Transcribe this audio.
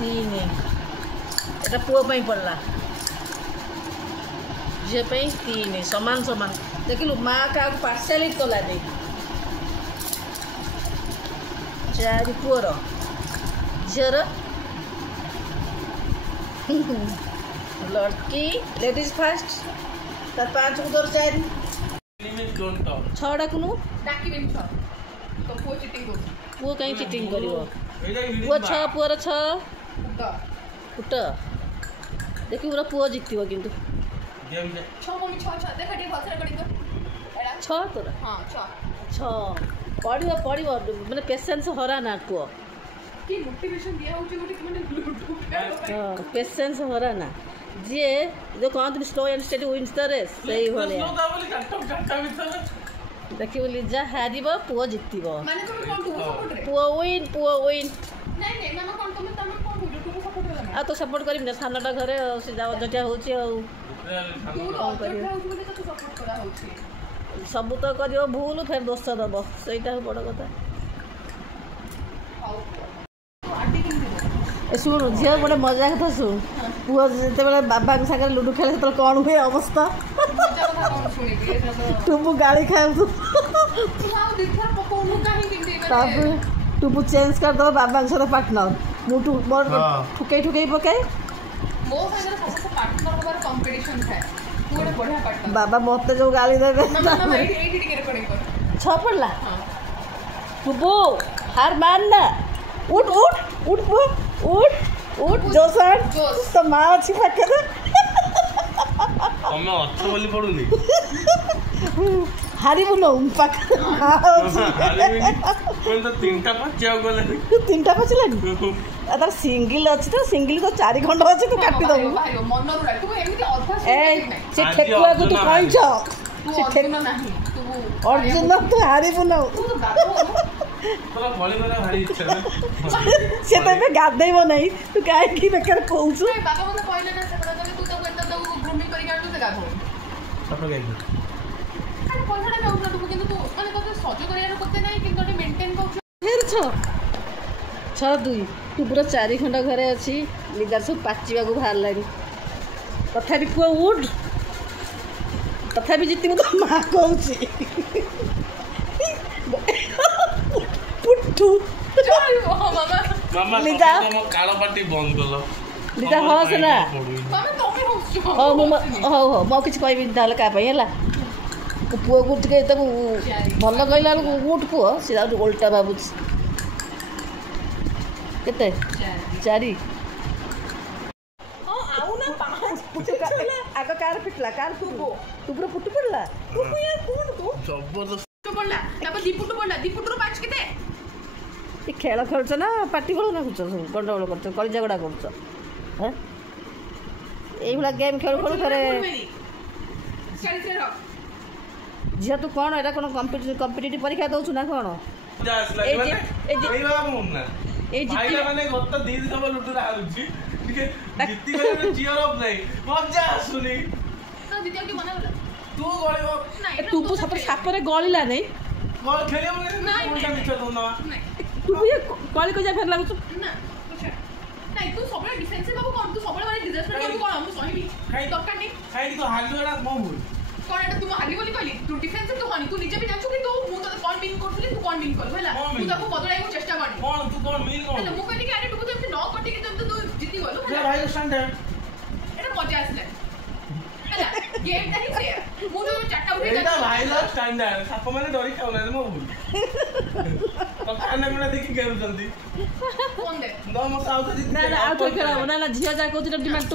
3 এটা পুଅ ପାଇଁ ପଡିଲା ଝିଅ ପାଇଁ 3 ସମାନ ସମାନ ଦେଖିଲୁ ମା କାହାକୁ ପାର୍ସିଆଲିଟି କଲା ନାହିଁ 4 ପୁଅର ଝିଅର लड़की लेडीज फास्ट तार 5 को दर 4 6 डाकुनु डाकिबेन 6 तो पुओ चिटिंग कर पुओ कहीं चिटिंग करिवो पुओ 6 पुओर 6 उठ देखि पूरा पुओ जिततिवो किंतु गेम 6 मम्मी 6 देख टी भसरा करी तो एडा 6 तोरा हां 6 पड़िवो माने पेशेंस हरा ना पुओ की मोटिवेशन दिया होची गोटे माने लूटू पेशेंस हरा ना जे जो कहते slow and steady wins the race सही भले देखि बोली जा हारिबो पुओ जिततिबो माने तुम कोन सपोर्ट रे पुओ विन नहीं मामा कोन तुम कोन यूट्यूब सपोर्ट करला आ तो सपोर्ट करिम ना सानटा घरे से जाव जटिया होची आ सपोर्ट करा होची सब तो करियो भूल फिर दोस्त दबो सेटा बड़ कथा शुण झील गोटे मजा कथा शुण पुआ जिते बाबा सागर लुडु खेले से कौन हुए अवस्था टुबु गाड़ी खाऊ टुबु चेंज कर दो बाबा के साथ पार्टनर मुटु मोर ठुके पकाए मो सागर सबसे पार्टनर होबार कंपटीशन था पूरा बढ़िया पार्टनर बाबा मते जो गाली देबे मामा एठी के रिकॉर्डिंग कर 6 पड़ला टुबु हार मानना उठ जोसन तो माँ अच्छी पाखे दे हमें अच्छा बोली पड़ुनी हारी बुनो पाखे कोन तो तीनटा पचिया गले तीनटा पचलानी अदर सिंगल अछि तो सिंगल तो 4 खंड अछि तू काटी दबु भाई मन रो तू एमिति अधा ए से ठेकुआ को तू कहिछ तू अर्जुन नाही तू अर्जुन तू हारी बुनो तू तो बाबू तोरा भले भले भारी इच्छा से तो में गादैबो नहीं तू काहे की बेकार कहउछु नहीं बाबा मने कहले ना से पड़ा तू तो एता तो ग्रूमिंग करी काटू से गाधो सफर गई अरे पछाडा जाऊ ना तू किंतु तू माने कते सजो करियार करते नहीं किंतु तो मेंटेन करछु फिर 6 2 तू पूरा 4 खंड घरे अछि लिजार सब पाचिबा को बाहर लानी तथापि पुआ उड तथापि जितिबो तो मां कहउछि पुट्टू मामा लिजा तुम कालो पार्टी बंद कलो लिजा हस ना मामा तमे होछु हो मो किछ कहबी दाल का पई हला पुओ को टिके त भल कहला उठ पुओ से उल्टा बाबू केते 4 आउ ना 5 आग कार फिटला कार तू पूरा फुट पड़ला तू यार कोन तू जबरदस्त पड़ला तापर दीपुट पड़ला दीपुटर 5 केते ये खेल खेलुछ ना पार्टी खेल ना कुछ गंडगोल करछ कल झगड़ा करछ हैं एई भला गेम खेल खेल करे झिया तू कोन एटा कोन कॉम्पिटिटिव परीक्षा दउछु ना कोन ए वाला मुन ना ए भाईला माने गत 2 दिन हम लुटुरा हारुची ठीक है जित्ती गले चियर अप नहीं मजा आसुनी तो जितिया की मना बोला तू गळिबो नहीं तू सापर सापर गळिला नहीं गोल खेलियो नहीं उल्टा मिछ दो ना तू ये गळि को जा फेर लागु ना नहीं तू सबले डिफेंसिव बाबू कोन तू सबले माने डिजास्टर बाबू कोन हम सहिबी खाई दरकार नहीं खाई तो हालियोडा मो भूल कोन एटा तू हाली बोली कहली तू डिफेंसिव तो हनी तू निजे भी जानछु कि तू मु तो कोन विन करथली तू कोन विन कर होला तू ताको बदलाइ को चेष्टा करनी कौन तू कौन मिल कौन मु कहली कि अरे तू तो एमती न कटी कि तुम तो जीती गलो ये भाई स्टैंड है एटा मजा आसले ହେଲା गेम ता ही से मु जो चाटा उठे एटा भाई ला स्टैंड है साप माने डरी खाउना मो भूल तो काने मुना देखि गेम जल्दी फोन दे न मो साउथ ना ना आ तो खेला ना ना झिया जा को डिमांड